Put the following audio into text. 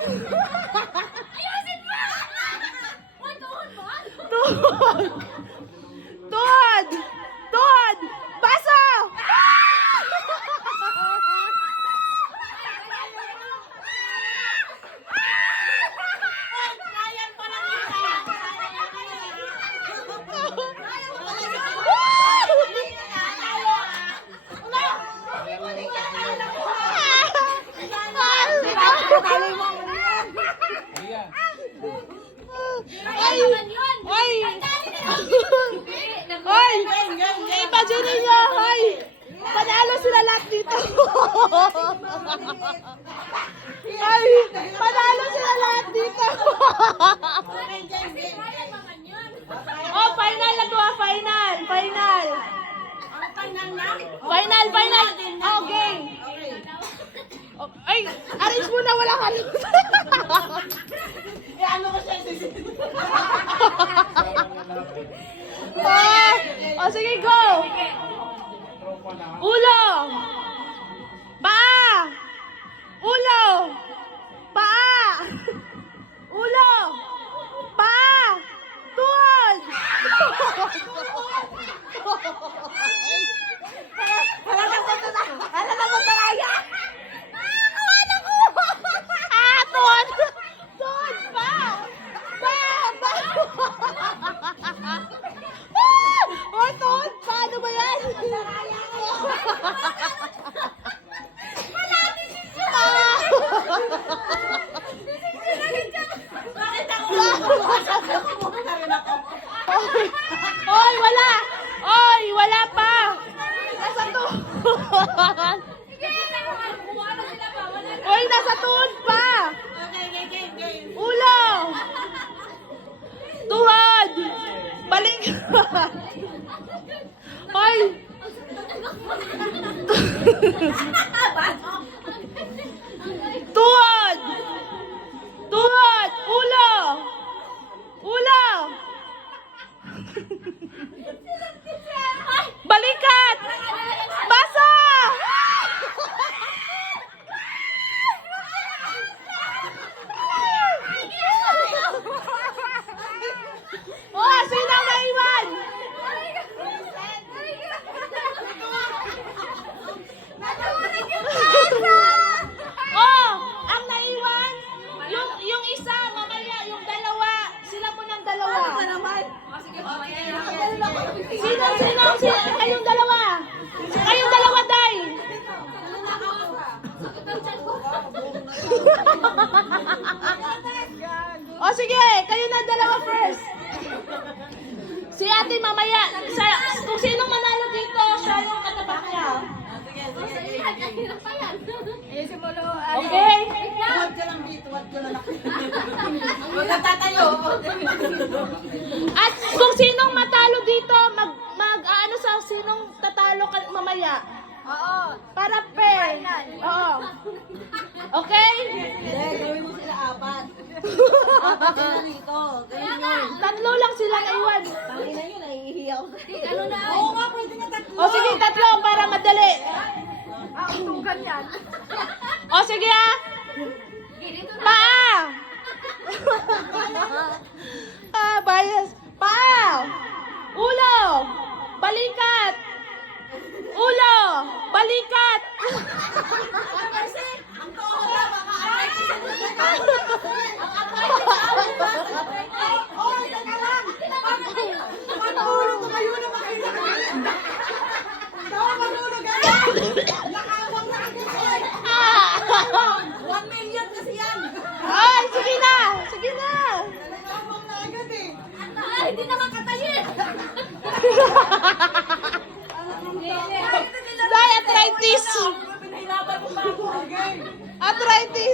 Ayusin mo! Uy, tuhod ba? Tuhod! Tuhod! Tuhod! Baso! Ryan pa lang yun. Ay! Ay! Ay! Imagine niyo! Ay! Panalo sila lahat dito! Ay! Panalo sila lahat dito! Oh, final na to ah! Final! Final! Final! Final! Oh, game! Oh, ay! Arrange muna! Wala ka lang! Oh, sige, go! Ulo! Paa! Ulo! Paa! Ulo! Paa! Tuhod! Hala na mo talaya! Ah, tuhod! Tuhod pa! Pa! Oh, tuhod pa! Ano ba yan? Oy, wala! Oy, wala pa! Nasa tuhod! Oy, nasa tuhod pa! Ulo! Tuhod! Balik! Oy! Tuhod! Tuhod! Ulo! Ulo! Balikat! Baso! Oh, sino ang naiwan? Oh, ang naiwan, yung isa, mamaya, yung dalawa, sila po ng dalawa. Sino, kayong dalawa. Kayong dalawa, Day. O sige, kayo na dalawa first. Si ate mamaya, kung sinong manalo dito, siya yung katabak niya. Okay? Tuwad ka lang dito, tuwad ka lang ako. Huwag na tatayo. At kung sinong matalo dito, ano sa sinong tatalo mamaya. Oo. Para fair. Oo. Okay? Hindi, gawin mo sila apat. Apat sila rito. Ganyan yun. Tatlo lang sila naiwan. Tangin na yun, nahihiyaw. Ano na? Oo nga, pwede na tatlo. O sige, tatlo para madali. Tugan yan. O sige ah. Paa. Bias. Paa. Ulo. Balikat. Ulo. Balikat. Kasi, ang toho na, mga oh, teka lang. Matulog ko kayo na makailangan. Daw, matulog kayo. Nakawang na agad. 1 million kasi yan. Ay, sige na. Sige na. Nakawang na agad eh. Ay, hindi na makatayin. Day, arthritis. Pinahilaban mo pa ako. Okay. Arthritis.